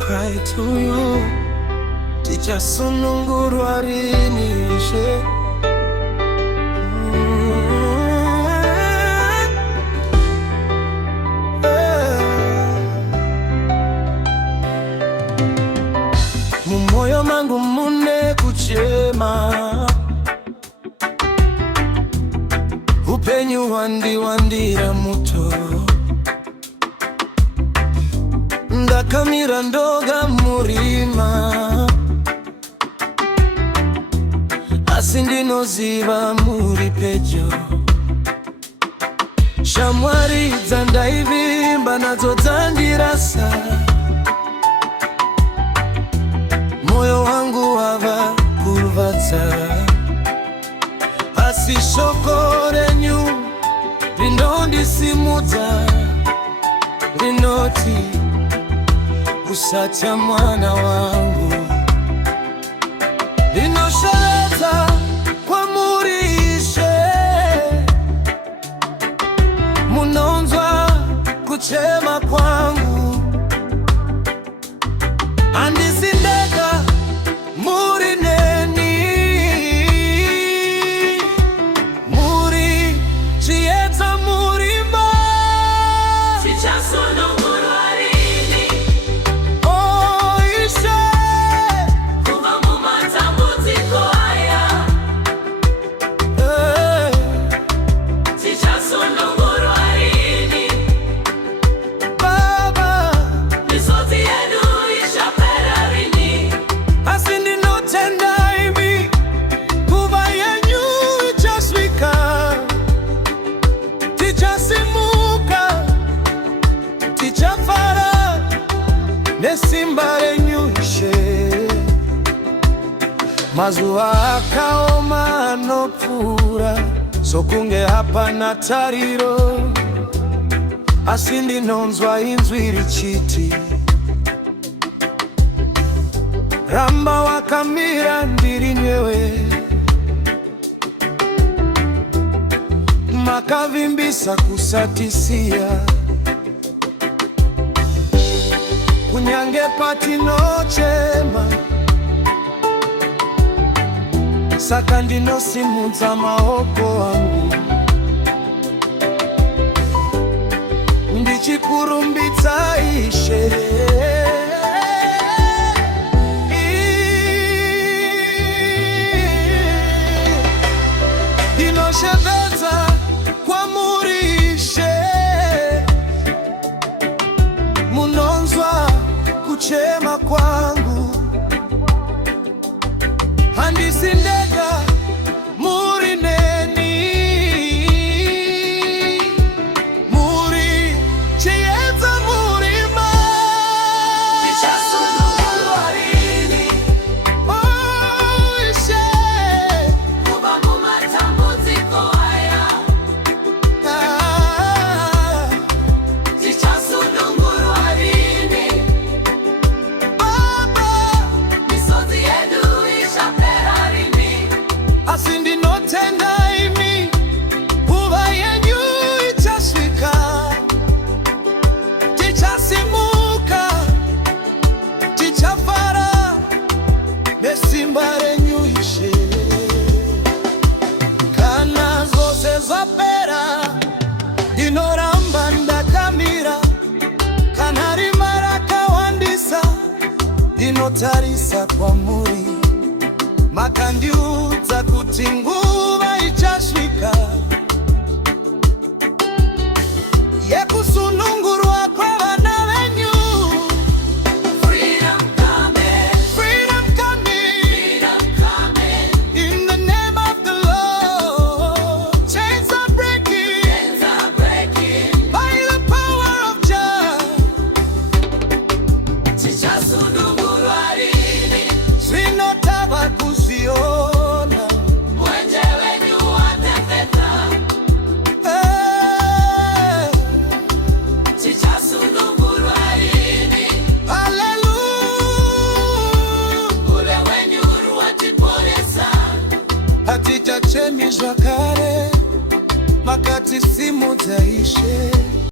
cry to you. Teacher Sununguru arinishe. Mumoyo mangu mune kuchema, upenyu wandira muto, ndakamira ndoga murima, asi ndinoziva muri pedyo. Shamwari dzandaivimba nadzo dzandirasa, moyo wangu wava kurwadza, asi shoko renyu rinondisimudza, rinoti usatya mwana wangu, rinosharadza kwamurishe, munonzwa kuchema kwangu, andisindeka muri neni, muri chiedza murima. Teacher Sununguru arini, oh Ishe, kuva mumatambudziko aya. Teacher Sununguru arini, Baba, misodzi yedu ishapera rini. Asi ndinotenda imi, kuva yenyu ichasvika. Tichasimuka, tichafara, nesimba renyu Ishe. Mazuva akaoma anopfuura, sokunge hapana tariro, asi ndinonzwa inzwi richiti, ramba wakamira ndiri newe. Makavimbisa kusatisia, kunyange patinochema, saka ndinosimudza maoko angu, ndichikurumbidza Ishe. Ndinoshevedza kwamuri Ishe, munonzwa kuchema kwangu, handisindeka muri neni, muri chiedza murima. Teacher Sununguru arini, oh Ishe, kuva mumatambudziko aya. Teacher Sununguru arini, Baba, misodzi yedu ishapera rini. Asi ndinotenda imi, kuva yenyu ichasvika. Tichasimuka, tichafara, nesimba renyu Ishe. Kana zvose zvapera, ndinoramba ndakamira, kana rima rakawandisa, ndinotarisa kwamuri. Makandiudza kuti nguva ichasvika, yekusunungurwa kwavana venyu. Freedom coming, freedom coming, freedom coming. In the name of the Lord, chains are breaking, chains are breaking. By the power of Jah. Teacher Sununguru arini, svinotava kuziona, mwenje wenyu watepeta. Teacher Sununguru arini, hallelujah, ule wenyu watiporesa. Hatichachemizwa kare, makati simudza Ishe.